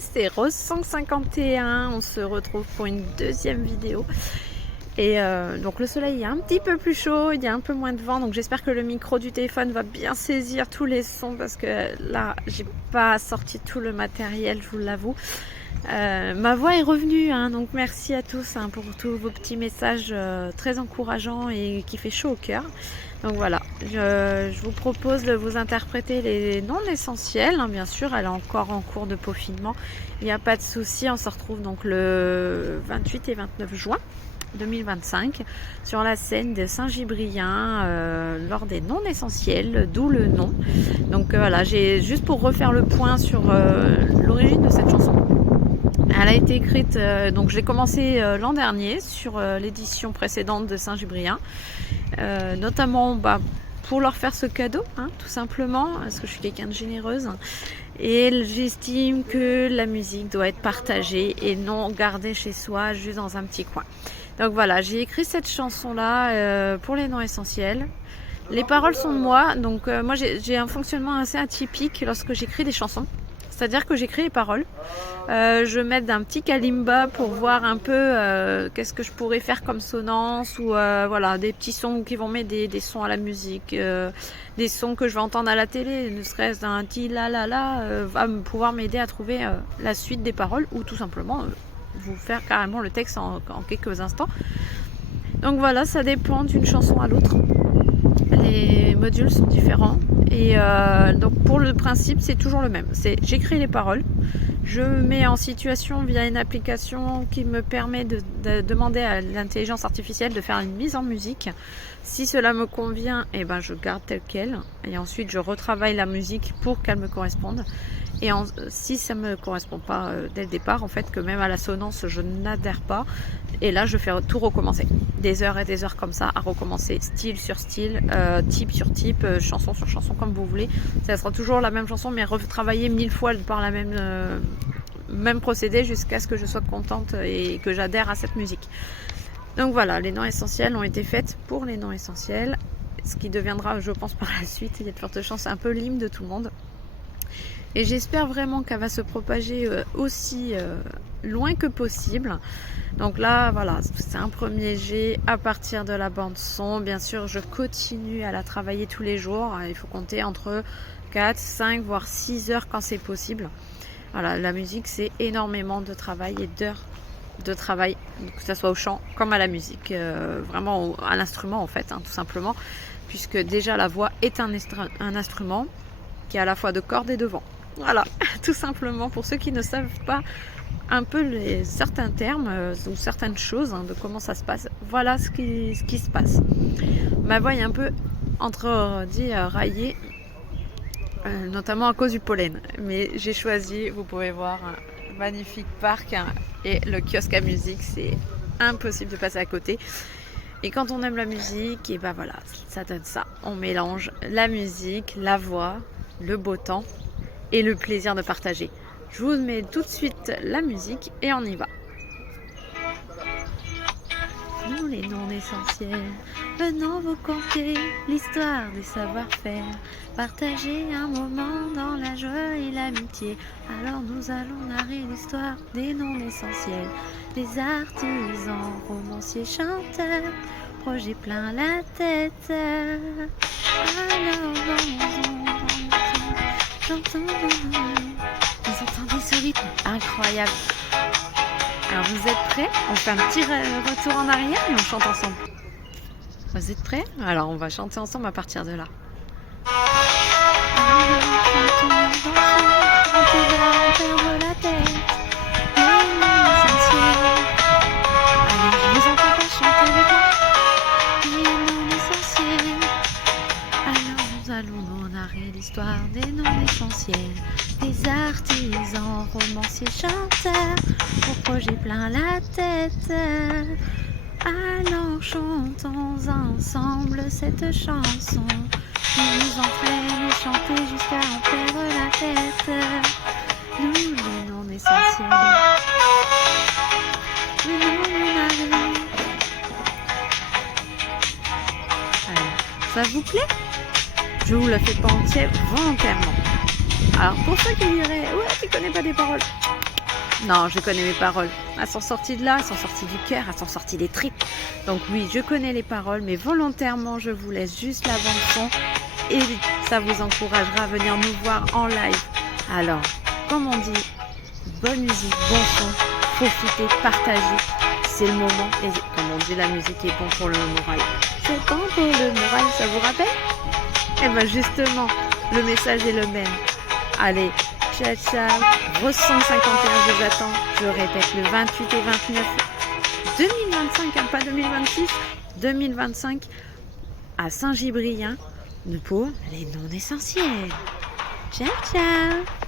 c'est Rose 151. On se retrouve pour une deuxième vidéo. Et donc le soleil est un petit peu plus chaud, il y a un peu moins de vent, donc j'espère que le micro du téléphone va bien saisir tous les sons parce que là j'ai pas sorti tout le matériel, je vous l'avoue. Ma voix est revenue, hein, donc merci à tous pour tous vos petits messages très encourageants et qui fait chaud au cœur. Donc voilà, je vous propose de vous interpréter les non essentiels, hein, bien sûr, elle est encore en cours de peaufinement, il n'y a pas de souci, on se retrouve donc le 28 et 29 juin 2025 sur la scène de Saint-Gibrien lors des non essentiels, d'où le nom. Donc voilà, j'ai juste pour refaire le point sur l'origine de cette chanson. Elle a été écrite, donc je l'ai commencé l'an dernier sur l'édition précédente de Saint-Gibrien, notamment pour leur faire ce cadeau, hein, tout simplement, parce que je suis quelqu'un de généreuse. Et j'estime que la musique doit être partagée et non gardée chez soi, juste dans un petit coin. Donc voilà, j'ai écrit cette chanson-là pour les non essentiels. Les paroles sont de moi, donc moi j'ai un fonctionnement assez atypique lorsque j'écris des chansons. C'est-à-dire que j'écris les paroles, je mets un petit kalimba pour voir un peu qu'est-ce que je pourrais faire comme sonnance ou voilà, des petits sons qui vont mettre des sons à la musique, des sons que je vais entendre à la télé, ne serait-ce d'un petit la la la, va pouvoir m'aider à trouver la suite des paroles ou tout simplement vous faire carrément le texte en quelques instants. Donc voilà, ça dépend d'une chanson à l'autre. Les modules sont différents et donc pour le principe c'est toujours le même, c'est j'écris les paroles, je me mets en situation via une application qui me permet de demander à l'intelligence artificielle de faire une mise en musique. Si cela me convient, et je garde tel quel et ensuite je retravaille la musique pour qu'elle me corresponde. Et si ça ne me correspond pas dès le départ, en fait, que même à la sonnance, je n'adhère pas. Et là, je fais tout recommencer. Des heures et des heures comme ça, à recommencer, style sur style, type sur type, chanson sur chanson, comme vous voulez. Ça sera toujours la même chanson, mais retravaillée 1000 fois par la même procédé jusqu'à ce que je sois contente et que j'adhère à cette musique. Donc voilà, les non essentiels ont été faites pour les non essentiels. Ce qui deviendra, je pense, par la suite, il y a de fortes chances, un peu l'hymne de tout le monde. Et j'espère vraiment qu'elle va se propager aussi loin que possible. Donc là, voilà, c'est un premier jet à partir de la bande son. Bien sûr, je continue à la travailler tous les jours. Il faut compter entre 4, 5, voire 6 heures quand c'est possible. Voilà, la musique, c'est énormément de travail et d'heures de travail, que ce soit au chant comme à la musique, vraiment à l'instrument en fait, hein, tout simplement. Puisque déjà la voix est un instrument qui a à la fois de cordes et de vent. Voilà, tout simplement pour ceux qui ne savent pas un peu certains termes ou certaines choses de comment ça se passe. Voilà ce qui se passe. Ma voix est un peu raillée, notamment à cause du pollen. Mais j'ai choisi, vous pouvez voir, un magnifique parc et le kiosque à musique, c'est impossible de passer à côté. Et quand on aime la musique, et voilà, ça donne ça. On mélange la musique, la voix, le beau temps et le plaisir de partager. Je vous mets tout de suite la musique et on y va. Nous les non essentiels, venons vous conter l'histoire des savoir-faire, partager un moment dans la joie et l'amitié. Alors nous allons narrer l'histoire des non essentiels, des artisans, romanciers, chanteurs, projets plein la tête. Alors j'entends des rythmes incroyables. Alors vous êtes prêts? On fait un petit retour en arrière et on chante ensemble. Vous êtes prêts? Alors on va chanter ensemble à partir de là. Allons narrer l'histoire des non essentiels, des artisans, romanciers, chanteurs, pour projet plein la tête. Alors chantons ensemble cette chanson qui nous entraîne et chanter jusqu'à en perdre la tête. Nous les non essentiels, ça vous plaît? Je vous la fais pas entière, volontairement. Alors pour ceux qui diraient ouais tu connais pas des paroles, Non, je connais mes paroles. Elles sont sorties de là, elles sont sorties du cœur, elles sont sorties des tripes. Donc oui, je connais les paroles, mais volontairement, je vous laisse juste la bande-son et ça vous encouragera à venir nous voir en live. Alors, comme on dit, bonne musique, bon son, profitez, partagez. C'est le moment. Et comme on dit, la musique est bon pour le moral. C'est bon pour le moral, ça vous rappelle? Eh bien justement, le message est le même. Allez, ciao ciao. Rose 151, je vous attends. Je répète, le 28 et 29 2025, hein, pas 2026, 2025 à Saint-Gibrien pour les non essentiels. Ciao ciao.